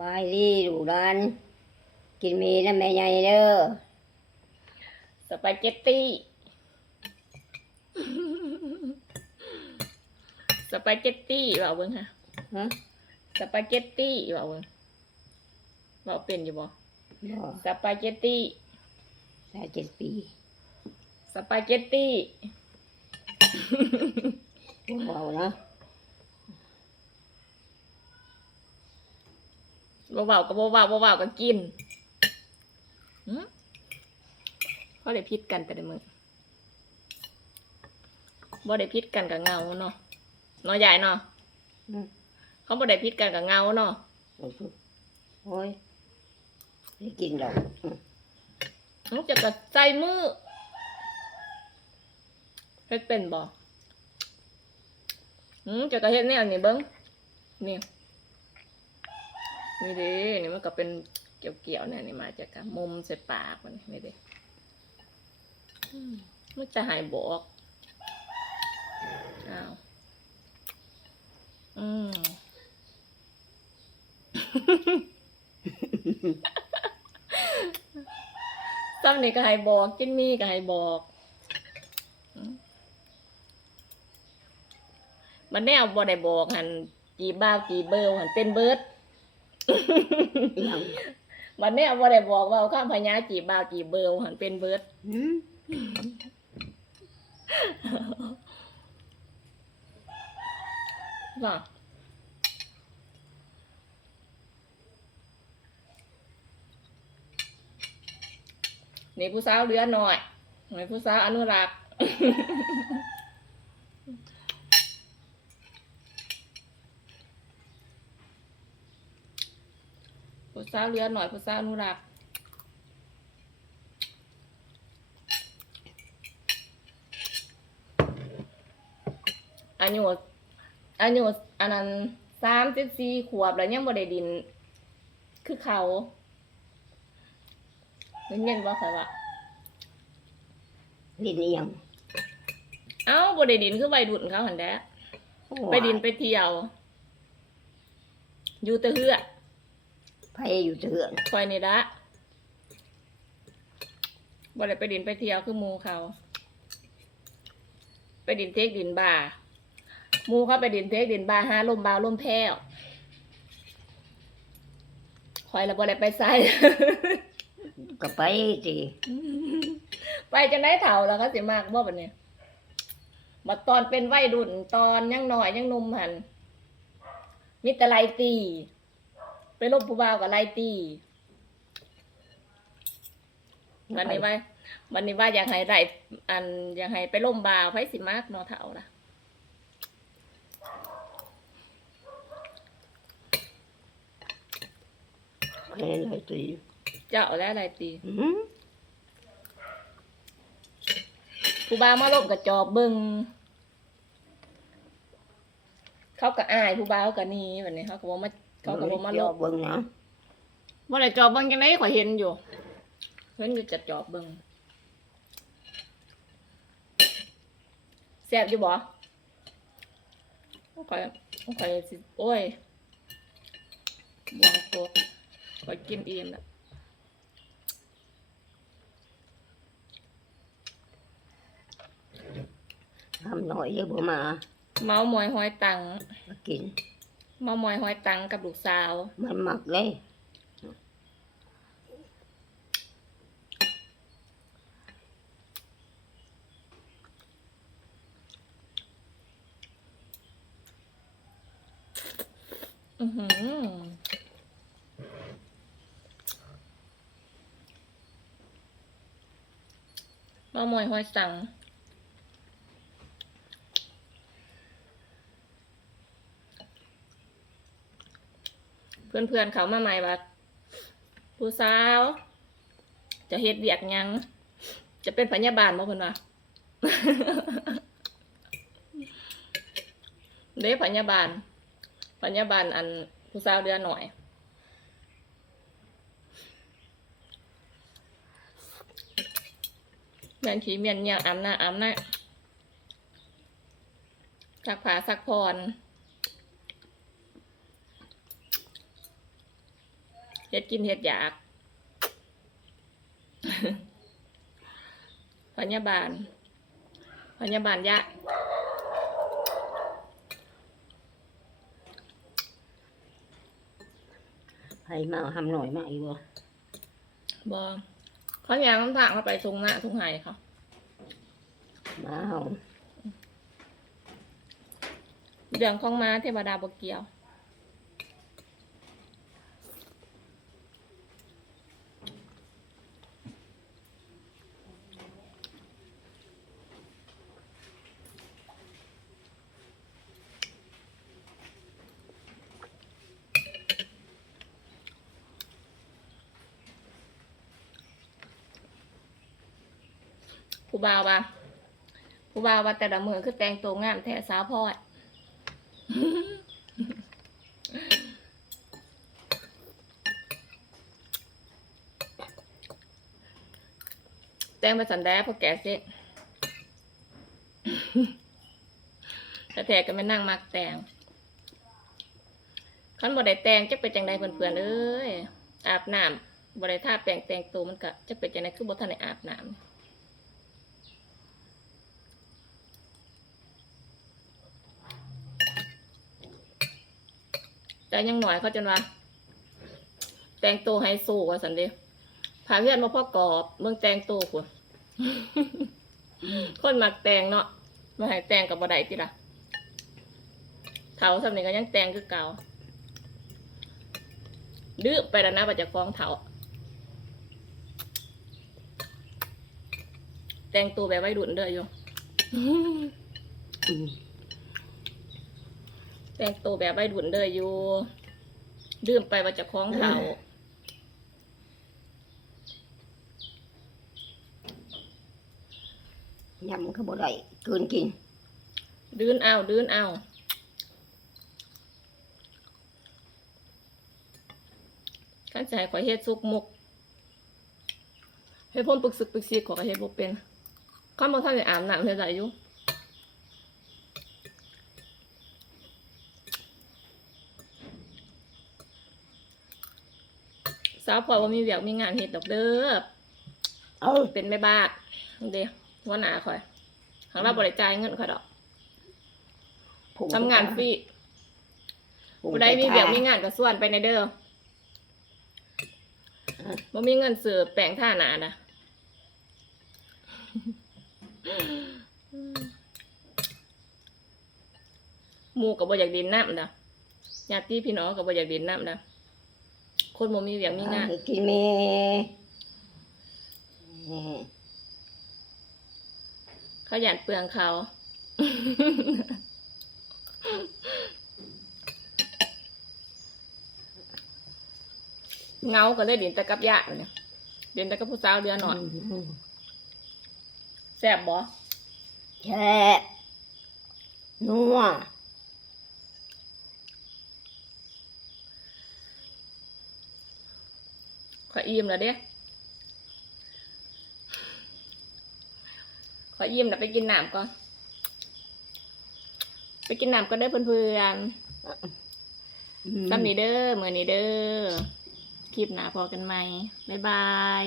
บายดีลูกหลาน กินหมีนะแม่ใหญ่เด้อสปาเกตตี้ สปาเกตตี้ว่าเบิ่งฮะฮะสปาเกตตี้ว่าเบิ่งว่าเป็นอยู่บ่บ่สปาเกตตี้สายเจ็ดปีสปาเกตตี้ บ่เบาเนาะ บ่เว้าก็บ่เว้าบ่เว้าก็กินหึเขาได้พิดกันแต่ในมือบ่ได้พิดกันกับเงาเนาะเนาะใหญ่เนาะอืมเขาบ่ได้พิดกันกับเงาเนาะโอ้ยได้กินดอกอืมมันจะกระใจมือเฮ็ดเป็นบ่อืมจะกระเฮ็ดเนี่ยนี่เบิ้งนี่ นี่ดินี่มันก็เป็นเกี่ยวๆเนี่ยนี่มาจากกะมุมใส่ปากมันนี่ดิอืมมันจะหายบอกอ้าวอืมซ้ำนี่ก็ให้บอกกินมีก็ให้บอกมมันแนวบ่ได้บอกหันกี่บ้ากี่เบิลหันเป็นเบิร์ด ยังมันแนวบ่ได้บอกว่าข้ามพญากี่บ้าวกี่เบิลหันเป็นเบิร์ดหืมว่านี่ผู้สาวเหลือหน่อยนี่ผู้สาวอนุรักษ์ ผู้สาวเหลือหน่อยผู้สาวอนุรักษ์อายุอายุอันนั้นสามสิบสี่ขวบแล้วยังบ่ได้ดิน คือเขาเงินเงินบ่ใส่ว่าลิ้นอีหยังเอ้าบ่ได้ดินคือวัยรุ่นเขาหันแด้ไปดินไปเที่ยว อยู่แต่เฮือ ไผอยู่เถื่อนคอยนี่ละบ่ได้ไปดินไปเที่ยวคือหมูเขา ไปดินเทคดินบาร์หมูเขาไปดินเทคดินบาร์หาลมบาวลมแพ้วคอยละบ่ได้ไปใส่ก็ไปสิไปจังได้เถ่าแล้วก็สิมากบ่บัดนี้บัดตอนเป็นวัยรุ่นตอนยังน้อยยังหนุ่มหันมิตรไลตี ไปลบผู้บ่าวกับไลตีวันนี้ว่าวันนี้ว่าอยากให้ไรอันอยากให้ไปล่มบ่าวไผสิมากเนอเถ่าล่ะไปเลยสิเจ้าและไลตีหืมผู้บ่าวมาล่มกับจอบเบิงเขาก็อายผู้บ่าวกับนี่วันนี้เขาก็บอกมา เขาก็บอกมาเดี๋ล่ยวมเบิ่งนะบ่ได้จอบเบิ่งจังได๋ข่อยเห็นอยู่เห็นอยู่จัดจอบเบิ่งแซ่บอยู่บ่ข่อยข่อยสิโอ้ยบ่ตัวข่อยกินอิ่มแล้วทำหน่อยเดี๋ยวบ่มา เมามอยหอยตังมากินเมามอยหอยตังกับลูกสาว มันมักเลยอือหือเมามอยหอยตัง พื่อนเพื่อนๆเขามาใหม่ว่าผู้สาว จะเฮ็ดเวียกยัง จะเป็นพยาบาลบ่เพิ่นว่าเด้พยาบาลพยาบาลอันผู้สาวเดือนหน่อยแม่นขี้เมียนเนี่ยอำหน้าอำหน้าซักผ้าซักพร ฮ็ดกินเฮ็ดอยากพยาบาลพยาบาลยะให้มาทำหน่อยมาอีกบ่บอเขายางน้ำทางเขาไปทรงหน้าทรงไห้เขามาเอาเรื่องของม้าเทวดาบกเกียว ผู้บ่าวว่าผู้บ่าวว่าแต่ละมือคือแต่งตัวงามแท้สาวพอดแต่งไปสันแดพวกแกสิแต่แท้ก็ไม่นั่งมักแต่งคันบ่ได้แต่งจะเป็นจังใดเพื่อนๆเอ้ยอาบน้ำบ่ได้ท่าแปรงแต่งตัวมันก็จะเป็นจังใดคือบ่ทันได้อาบน้ำ แต่ยังหน่อยเขาจนว่า แต่งตัวไฮโซว่าสันเดียพาเพื่อนมาพ่อกอบเมืองแต่งตัวคุณคนมักแต่งเนาะมาให้แต่งกับบ่ได้ติล่ะเถาสำเนียงก็ยังแต่งคือเก่าดื้อไปแล้วนะว่าจะฟ้องเถาแต่งตัวแบบไว้รุ่นเด้อโยมอืม แต่งตัวแบบใบดุนเลยอยู่ดื่มไปว่าจะคล้องเท้ายำก็บ่ได้เกินกิน ดื้นเอาดื้นเอาข้าใจขอยเฮ็ดซุกมุกให้พ่นปึกซึกปึกซีขอยก็เฮ็ดบ่เป็นข้าบ่ทันได้อาบน้ำเฮ็ดได้อยู่ สาวพลอยว่ามีเวียกมีงานเฮ็ดดอกเด้อเออเป็นแม่บ้านเด้หัวหน้าข่อยทางเราบริจ่ายเงินข่อยดอกผงทำงานฟรีผงผู้ใดมีเบียกมีงานก็ส่วนไปในเด้อบ่มีเงินซื้อแปลงท่าหนานะหมู่ก็บ่อยากดินน้ำนะญาติพี่น้องก็บ่อยากดินน้ำนะ คนบ่มีเบียกมีงานให้กินแม่แม่เขาหยานเปลืองเขาเงาก็เลยดินแตะกับยะเนี่ยดินแตะกับผู้สาวเดือนหน่อยอืมแซ่บบ่แช่นัว ขออิ่มแล้วเด้ขออิ่มแล้วไปกินน้ำก่อน ไปกินน้ำก็ได้อเพื่อนอืมๆซ้ำนี้เด้อมือนี้เด้อ คลิปหน้าพอกันไหม บ๊ายบาย